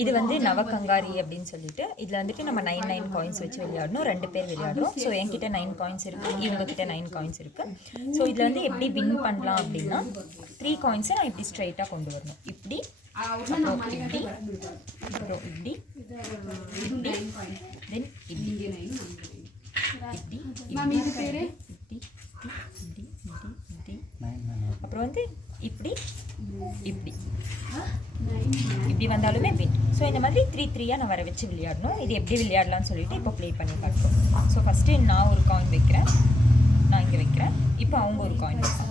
இது வந்து நவகங்காரி அப்படின்னு சொல்லிட்டு இதில் வந்துட்டு நம்ம நைன் நைன் காயின்ஸ் வச்சு விளையாடணும். ரெண்டு பேர் விளையாடுறோம். ஸோ என்கிட்ட நைன் காயின்ஸ் இருக்குது இவங்க கிட்ட நைன் காயின்ஸ் இருக்குது ஸோ இதில் வந்து எப்படி வின் பண்ணலாம் அப்படின்னா த்ரீ காயின்ஸை நான் இப்படி ஸ்ட்ரைட்டாக கொண்டு வரணும். இப்படி அப்புறம் இப்படி அப்புறம் இப்படி இப்படி தென் இப்படி இப்படி இப்படி இப்படி இப்படி. அப்புறம் வந்து இப்படி இப்படி. இப்படி வந்தாலுமே வின் ஸோ இந்த மாதிரி த்ரீ த்ரீயாக நான் வர வச்சு விளையாடணும். இது எப்படி விளையாடலாம்னு சொல்லிட்டு இப்போ ப்ளே பண்ணி காட்டுறோம் ஸோ ஃபஸ்ட்டு நான் ஒரு காயின் வைக்கிறேன். நான் இங்கே வைக்கிறேன். இப்போ அவங்க ஒரு காயின் வைப்பாங்க.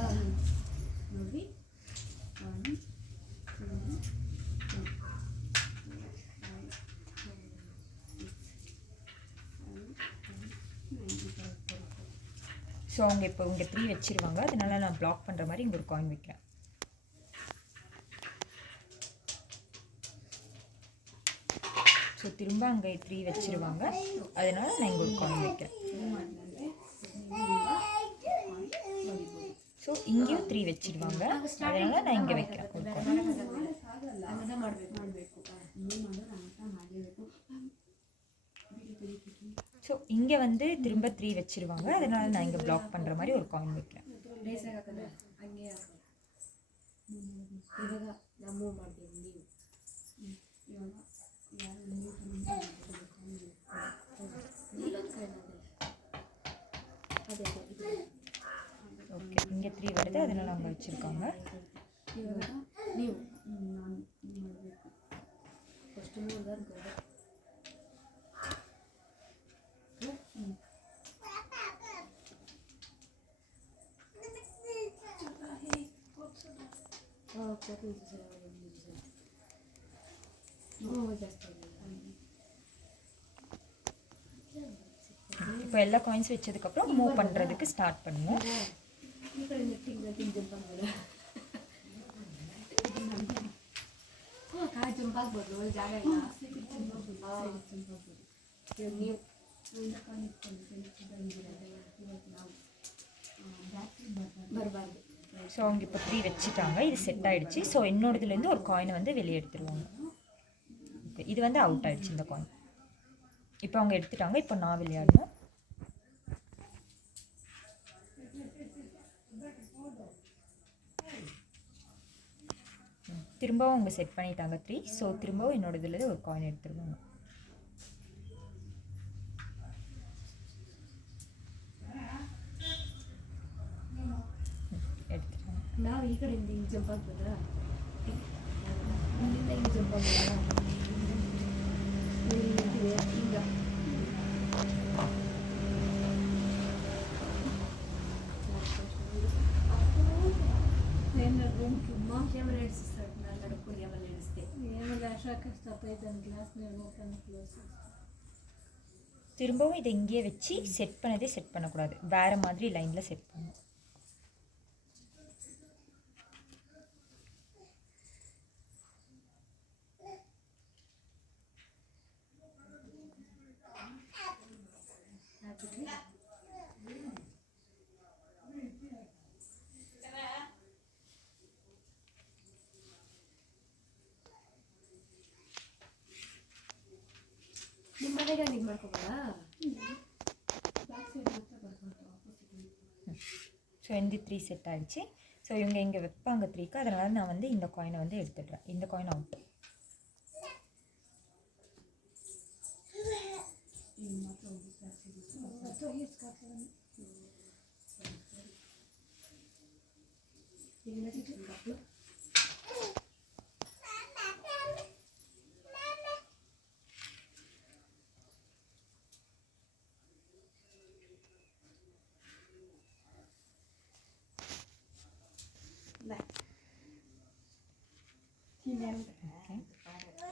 ஸோ அவங்க இப்போ இங்கே த்ரீ வச்சிருவாங்க அதனால நான் பிளாக் பண்ணுற மாதிரி இங்கே ஒரு காயின் வைக்கிறேன் ஸோ திரும்ப அங்கே த்ரீ வச்சுருவாங்க. அதனால் நான் எங்களுக்கு காயின் வைக்கிறேன். ஸோ இங்கேயும் த்ரீ வச்சிருவாங்க. அதனால் நான் இங்கே வைக்கிறேன். ஸோ இங்கே வந்து திரும்ப த்ரீ வச்சிருவாங்க. அதனால் நான் இங்கே பிளாக் பண்ணுற மாதிரி ஒரு காயின் வைக்கிறேன். நம்ம ஓகே இங்கே த்ரீ வருது. அதனால் அவங்க வச்சுருக்காங்க. Oh, that is இப்போ எல்லா காயின்ஸ் வச்சதுக்கப்புறம் மூவ் பண்ணுறதுக்கு ஸ்டார்ட் பண்ணுவோம். ஸோ அவங்க இப்போ த்ரீ வச்சுட்டாங்க. இது செட் ஆகிடுச்சு ஸோ என்னோடதுலேருந்து ஒரு காயினை வந்து வெளியே எடுத்துருவாங்க இது வந்து அவுட் ஆயிடுச்சு இந்த காயின் இப்போ அவங்க எடுத்துட்டாங்க. இப்போ நான் விளையாடணும். திரும்பவும் அவங்க செட் பண்ணிட்டாங்க த்ரீ ஸோ திரும்பவும் என்னோட இதில் ஒரு காயின் எடுத்துருவாங்க எடுத்துருவாங்க திரும்பவும் இதை இங்கேயே வச்சு செட் பண்ணதே செட் பண்ணக்கூடாது. வேறு மாதிரி லைனில் செட் பண்ணணும். ஸோ இந்த த்ரீ செட் ஆயிடுச்சு. ஸோ இவங்க இங்கே வைப்பாங்க த்ரீக்கு அதனால் நான் வந்து இந்த காயினை வந்து எடுத்துடுறேன். இந்த காயின் அவுட்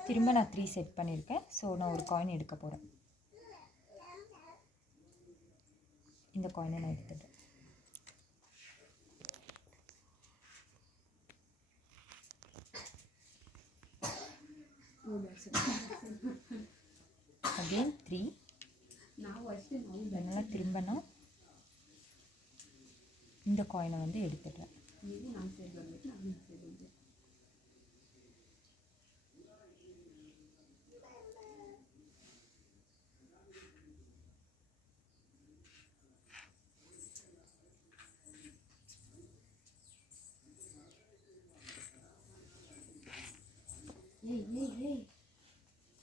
திரும்ப நான் த்ரீ செட் பண்ணியிருக்கேன். ஸோ நான் ஒரு காயின் எடுக்க போகிறேன் இந்த காயினை நான் எடுத்துட்டேன் அகெயின் த்ரீ அதனால் திரும்ப நான் இந்த காயினை வந்து எடுத்துடுறேன்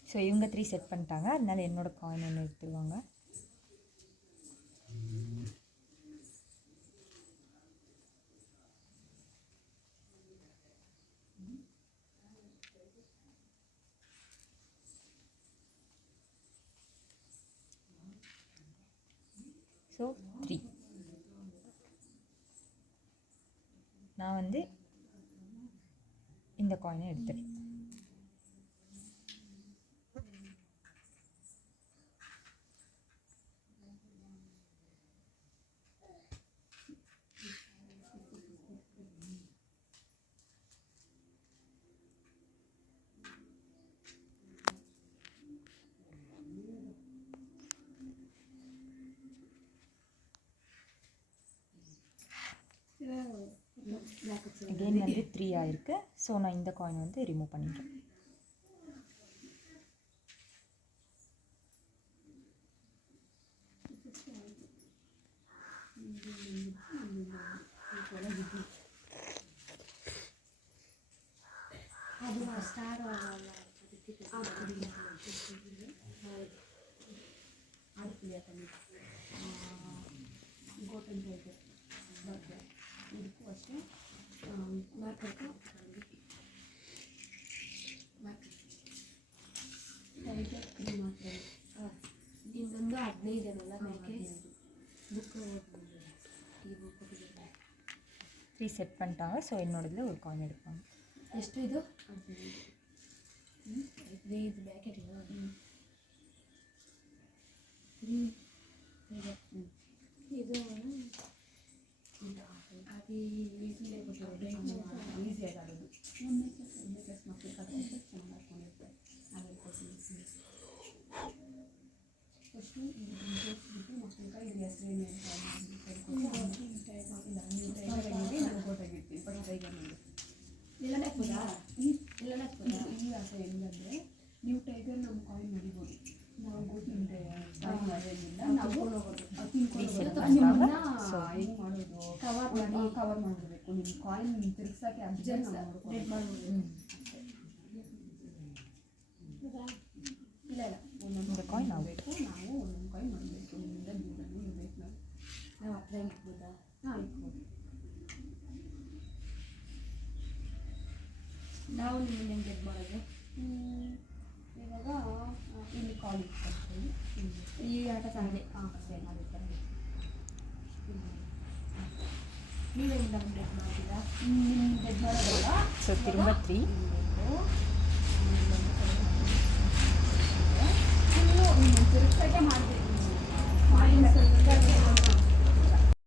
ஸோ இவங்க த்ரீ செட் பண்ணிட்டாங்க. அதனால என்னோட காயின் ஒன்று எடுத்துருவாங்க ஸோ த்ரீ நான் வந்து இந்த காயினை எடுத்துறேன் ஃப்ரீ ஆகிருக்கு ஆயிருக்கு. ஸோ நான் இந்த காயின் வந்து ரிமூவ் பண்ணிக்கிறேன். அது ಇನ್ನೊಂದು ಹದಿನೈದು ಏನಲ್ಲ ಮೇಕೆ ಬುಕ್ ಈ ಬುಕ್ த்ரீ செட் பண்ணிட்டாங்க ஸோ என்னோடதுல ஒரு காயின் எடுப்பாங்க ಎಷ್ಟು ಇದು ಹದಿನೈದು ಪ್ಯಾಕೆಟ್ ತ್ರೀ ಇದು ನ್ಯೂ ಟೈಗರ್ ನಮ್ಮ ಕಾಯಿನ್ ಮಾಡಿಬೋದು ನಾವು ಗೋಟ್ ನಿಮ್ಮ ಕಾಯಿನ್ ಮಾಡೋದಿಲ್ಲ ನಾವು ಹೆಂಗೆ ಮಾಡೋದು ಕವರ್ ಮಾಡಿ ಕವರ್ ಮಾಡಬೇಕು ನಿಮ್ಮ ಕಾಯಿನ್ ತಿರುಗಿಸೋಕೆ ಅಬ್ಜರ್ವ್ ಮಾಡ್ಬೋದು ಇಲ್ಲ ಇಲ್ಲ ಒಂದೊಂದು ಕಾಯಿನ್ ಆಗಬೇಕು ನಾವು ಒಂದೊಂದು ಕಾಯಿನ್ ಮಾಡಬೇಕು ಹತ್ತಿರ ಇಟ್ಬೋದಾ ಹಾಂ ಇಟ್ಬೋದು ನಾವು ನಿಮ್ಮಿಂದ ಹೆಂಗೆ ಮಾಡೋದು? ಇವಾಗ ಇಲ್ಲಿ ಕಾಲ್ ಇಟ್ಕೊಳ್ತೀವಿ ಈ ಆಟ ಸಂಜೆ ಹಾಂ ಏನಾದರೂ ನೀವೇನಿಂದ ಡೆಡ್ ಮಾಡಿದ್ದೀರಾ ನಿಮ್ಮ ಡೆಡ್ ಮಾಡೋದಲ್ಲ ಸೊ ತಿರುಮತ್ರಿ ತಿರುಪತಿ. ಮಾಡಿದ್ದೀರಿ ಮಾಡಿ